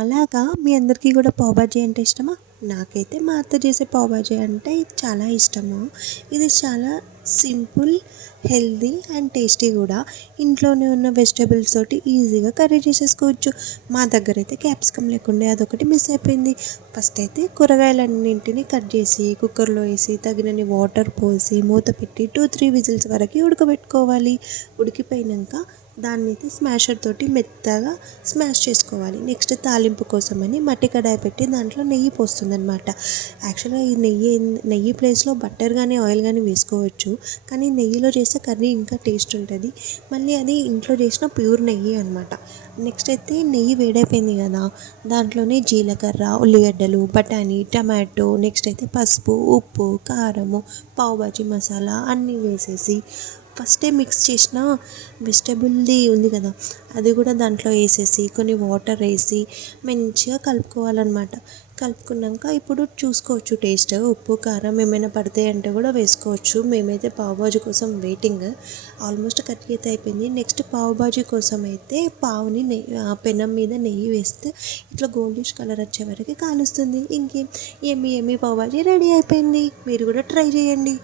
అలాగా మీ అందరికీ కూడా పావు బాజీ అంటే ఇష్టమా? నాకైతే మా అత్త చేసే పావు బాజీ అంటే చాలా ఇష్టము. ఇది చాలా సింపుల్, హెల్తీ అండ్ టేస్టీ కూడా. ఇంట్లోనే ఉన్న వెజిటబుల్స్ తోటి ఈజీగా కర్రీ చేసేసుకోవచ్చు. మా దగ్గర అయితే క్యాప్సికమ్ లేకుండే, అదొకటి మిస్ అయిపోయింది. ఫస్ట్ అయితే కూరగాయలన్నింటినీ కట్ చేసి కుక్కర్లో వేసి తగినన్ని వాటర్ పోసి మూత పెట్టి 2-3 విజిల్స్ వరకు ఉడకబెట్టుకోవాలి. ఉడికిపోయినాక దాన్ని అయితే స్మాషర్ తోటి మెత్తగా స్మాష్ చేసుకోవాలి. నెక్స్ట్ తాలింపు కోసమని మట్టి కడాయి పెట్టి దాంట్లో నెయ్యి పోస్తుందనమాట. యాక్చువల్గా ఈ నెయ్యి ప్లేస్లో బటర్ కానీ ఆయిల్ కానీ వేసుకోవచ్చు, కానీ నెయ్యిలో చేస్తే కర్రీ ఇంకా టేస్ట్ ఉంటుంది. మళ్ళీ అది ఇంట్లో చేసిన ప్యూర్ నెయ్యి అనమాట. నెక్స్ట్ అయితే నెయ్యి వేడైపోయింది కదా, దాంట్లోనే జీలకర్ర, ఉల్లిగడ్డలు, బఠానీ, టమాటో, నెక్స్ట్ అయితే పసుపు, ఉప్పు, కారము, పావు బాజీ మసాలా అన్నీ వేసేసి ఫస్టే మిక్స్ చేసిన వెజిటబుల్ది ఉంది కదా, అది కూడా దాంట్లో వేసేసి కొన్ని వాటర్ వేసి మంచిగా కలుపుకోవాలన్నమాట. కలుపుకున్నాక ఇప్పుడు చూసుకోవచ్చు టేస్ట్, ఉప్పు కారం ఏమైనా పడతాయి అంటే కూడా వేసుకోవచ్చు. మేమైతే పావు బాజీ కోసం వెయిటింగ్. ఆల్మోస్ట్ కర్రీ అయితే అయిపోయింది. నెక్స్ట్ పావు బాజీ కోసం అయితే పావుని పెనం మీద నెయ్యి వేస్తే ఇట్లా గోల్డిష్ కలర్ వచ్చే వరకు కాలుస్తుంది. ఇంకేం, ఎమ్మి పావు బాజీ రెడీ అయిపోయింది. మీరు కూడా ట్రై చేయండి.